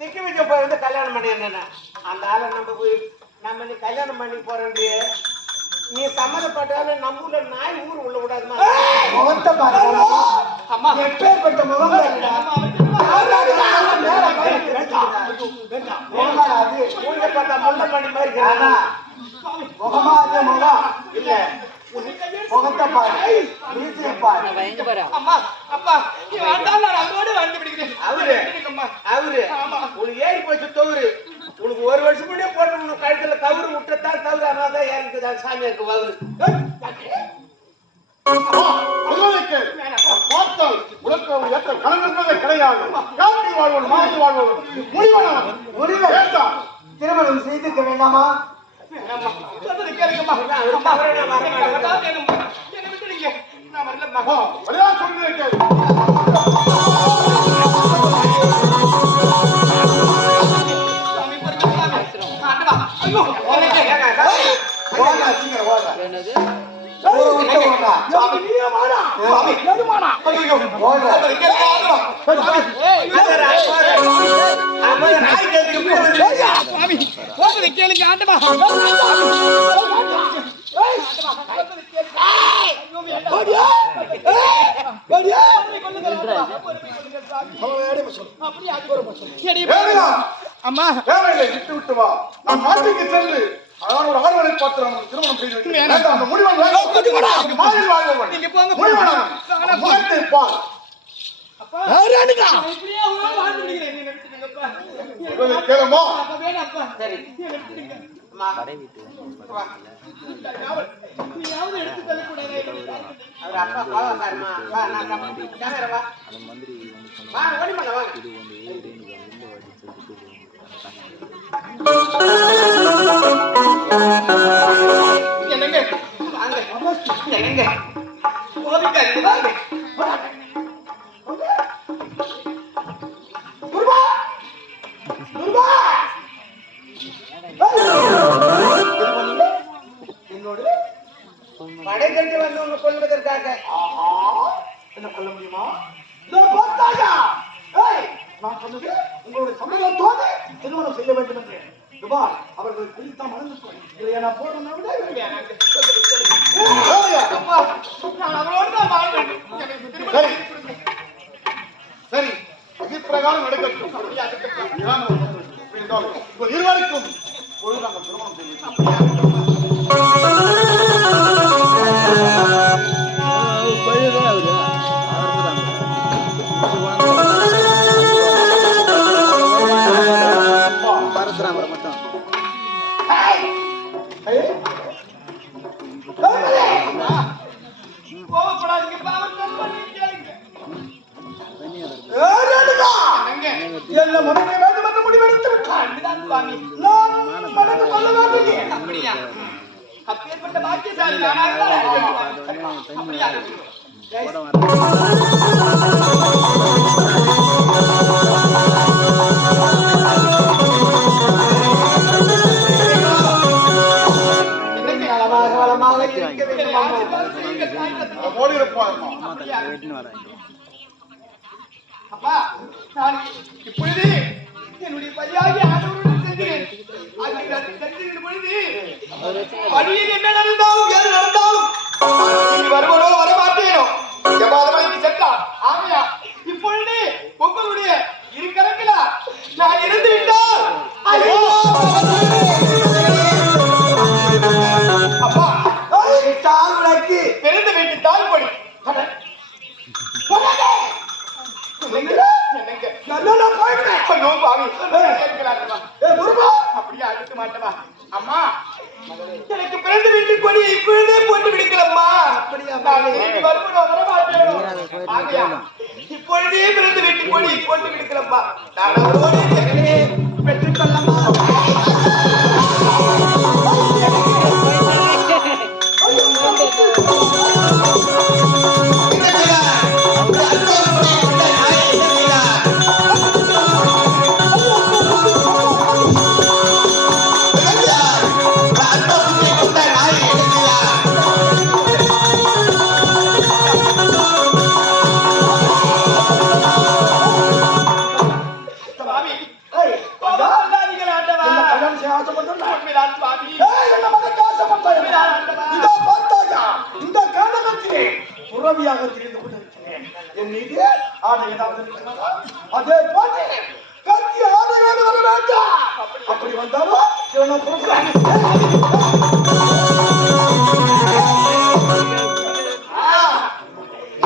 திக்கி வச்ச போய் கல்யாணம் பண்ணி என்னன்னா அந்த ஆளை நம்ம நீ கல்யாணம் பண்ணி போறது நீ சம்மதப்பட்டாலும் நம்ம ஊர்ல நாய் ஊர் உள்ள விடாதுமா முகத்தை பாருங்க அம்மா எப்பேற்பட்ட முகம் முள்ளப்பண்ணி மாதிரி முகமா அதே முகம் இல்ல முகத்தை பாரு அம்மா அப்பா அவரு உனக்கு ஏறி போச்சு தவறு உனக்கு ஒரு வருஷம் முன்னே போட்டு உனக்கு கழுத்துல கவுரு விட்டத்தான் தவறு அதனாலதான் ஏறிக்குது சாமி இருக்கு வவுரு பார்த்தால் உலகம் ஏற்ற கலந்தே கிடையாது. வாழ்வோம் மாறி வாழ்வோம் முடிவு வேண்டாம். திருமணம் செய்துக்க வேண்டாமா? கேளுங்க ஆண்டமா அம்மா விட்டு விட்டு வா நான் நாட்டுக்கு சென்று அதான் ஒரு ஆர்வலை பாத்திரம் திருமணம் செய்து கேளுமா படை கட்டி வந்து உன்னை கொள்வதற்காக என்ன கொள்ள முடியுமா? நான் சொன்னது உங்களுடைய சமூகத்தோடு திருமணம் செய்ய வேண்டும் என்று அவர்கள் குறித்தா மறந்து இல்லையா நான் சரி பிரகாரம் நடக்கட்டும். இருவருக்கும் நாங்கள் திருமணம் செய்வோம். என்ன மனதை வேண்டும் என்று முடிவெடுத்து விட்டான். மனது கொள்ள வேண்டும். அப்படியா? அப்பேற்பட்ட பாக்கியசாலி அப்படியா? அப்பா நான் இப்பொழுது என்னுடைய பையாகி ஆண்டவருடன் சென்றேன். பொழுது வழியில் என்ன நடந்தாலும் எது நடந்தாலும் வருவனோ வரமாட்டேனோ எவ்வாறு சென்றார். ஆமையா இப்பொழுது உங்களுடைய இரு கரங்களா நான் இருந்து விட்டால் அப்பா பிறந்து வீட்டு தாழ்படி அப்படியே அழுத்த மாட்டவா அம்மா எனக்கு பிறந்த வீட்டு கொடியை இப்பொழுதே போட்டு விடுக்கலம்மா. இப்பொழுதே பிறந்த வீட்டு கொடியை போட்டு விடுக்கலம்மா. பெற்றுக்கொள்ளம்மா. வேணா புறப்படாம.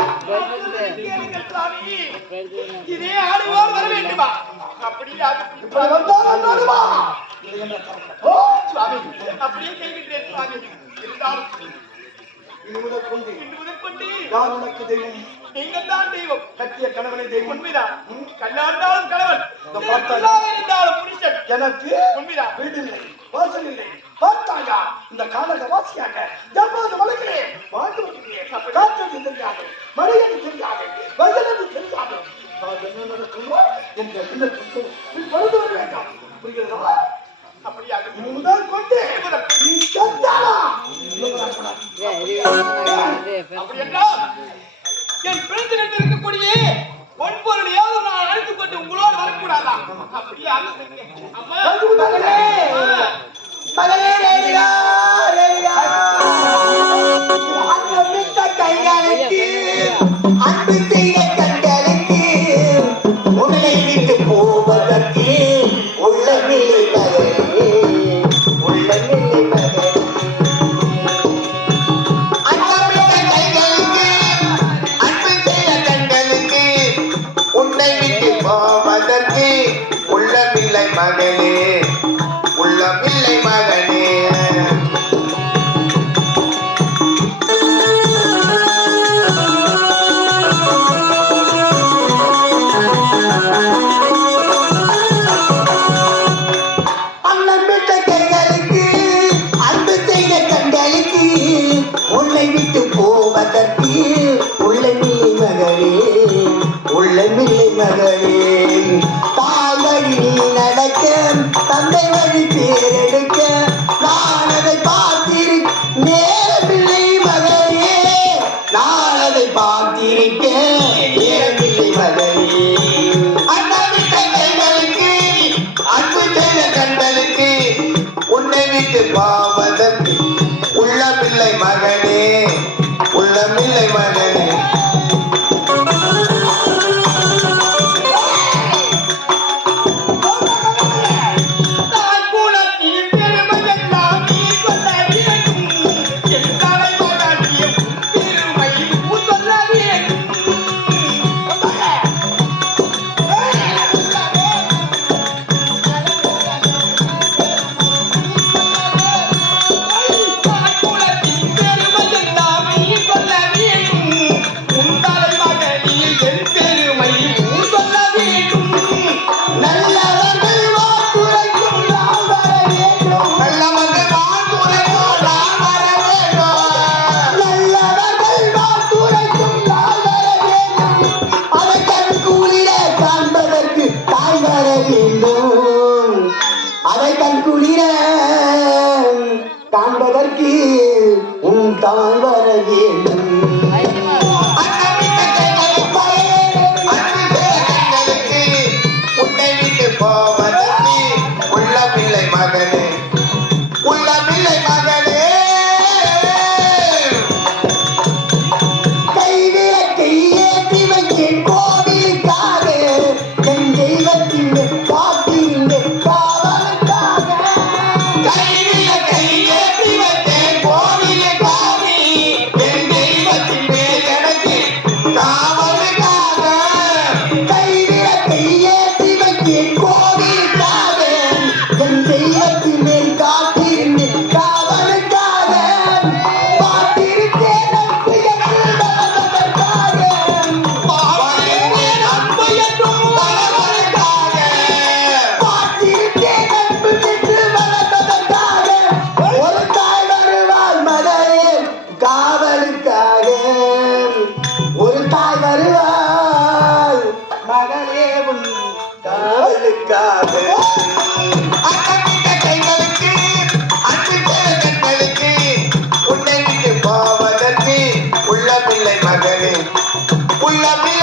கேளுங்க சுவாமி. இதே ஆடுவோர் வர வேண்டுமா? அப்படி இப்படி வந்தாலுமா ஓ சுவாமி அப்படியே செய்கின்றேன் சுவாமி. இருந்தாலும் இது முதல் கொண்டு இன்று முதற்கொண்டு யார் உனக்கு தெய்வம்? நீங்கள் தான் தெய்வம். கட்டிய கணவனை தெய்வம். உண்மைதான். கண்ணாண்டாலும் கணவன், இந்த பார்த்தா- திருமணமாக இருந்தாலும் புருஷன். எனக்கு உண்மைதான். வீடு இல்லை, வாசல் இல்லை. பார்த்தாயா இந்த காலக வாசியாக எப்போது வளர்க்கிறேன் வாழ்ந்து வருகிறேன். காற்றது தெரியாது, மழையது தெரியாது, வயலது தெரியாது. நான் என்ன நடக்குமோ என்ற எண்ணத்துக்கு பழுது வர வேண்டாம். புரிகிறதா? அப்படியாக முதல் கொண்டு நீ செத்தானா? அப்படி என்றால் என் பிறந்து நின்று இருக்கக்கூடிய பொன்பொருளையாவது நான் அழைத்துக் கொண்டு உங்களோடு வரக்கூடாதா? அப்படியே அம்மா மகளே மகளே ரேணுகா ரேணுகா அன்புமிக்க கைகளுக்கு அன்பு செய்த கண்களுக்கு உன்னை விட்டு போவதற்கு உள்ளமில்லை மகளே உள்ளமில்லை மகளே அன்புமிக்க கைகளுக்கு அன்பு செய்த கண்களுக்கு உன்னை விட்டு போவதற்கு உள்ளமில்லை மகளே உள்ளமில்லை மகனே அன்னமிட்ட கைகளுக்கு அன்பு செய்த கண்களுக்கு உன்னை விட்டு போவதற்கு உள்ளமில்லை மகளே உள்ளமில்லை மகளே தாய் வழி நீ நடக்க தந்தை வழி பேரெடுக்க நான் அதை பார்த்திருக்க நேரமில்லை மகளே நான் அதை பார்த்திருக்க நேரமில்லை மகளே அண்ணாவிட்ட கைகளுக்கு அன்பு செய்த கண்களுக்கு உன்னை விட்டு பாவதற்கு உள்ளமில்லை மகனே உள்ளமில்லை மகனே தான் குலத்தில் பெருமையெல்லாம் நீ சொல்ல வேண்டும். என் தலைவராகிய பெருமை நீ சொல்ல வேண்டும். தான் குலத்தில் பெருமையெல்லாம் நீ சொல்ல வேண்டும். உன் தலைமகனில் என் பெருமை நீ சொல்ல வேண்டும். நல்லவர்கள் வாக்குரைக்கும் நான் வர வேண்டும் நல்லவர்கள் வாக்குரைக்கும் நான் வர வேண்டும் நல்லவர்கள் வாக்குரைக்கும் நான் வர வேண்டும் அதை கண் குளிர காண்பதற்கு தாய் வர வேண்டும் அதை கண் குளிர காண்பதற்கு உன் தாய் வர வேண்டும் உன்னை விட்டு போவதற்கு உள்ளமில்லை மகனே உள்ளமில்லை மகனே கைவிளக்கை ஏற்றி வைத்தேன் கோவிலுக்காக என் தெய்வத்தின் காத்திருந்தேன் காவலுக்காக கைவிளக்கை ஏற்றி வைத்தேன் கோவிலுக்காக என் தெய்வத்தின் மேல் எனக்கு காவலுக்காக கைவிளக்கை ஏற்றி வைத்தேன் கோவிலுக்காக என் தெய்வத்தின் மேல் காத்திருந்தேன் காவலுக்காக பார்த்திருந்தேன் நட்பு என்று வளர்வதற்காக வாழ்ந்தேன் அன்பு என்றும் வளர்வதற்காக பார்த்திருந்தேன் நட்பு என்று வளர்வதற்காக ஒரு தாய் வருவாள் மகளே காவலுக்காக ஒரு தாய் வருவாள் மகளே உன் காவலுக்காக அண்ணமிட்ட கைகளுக்கு அன்பிட்ட கண்களுக்கு உன்னை விட்டு போவதற்கு உள்ளமில்லை மகனே உள்ளமில்லை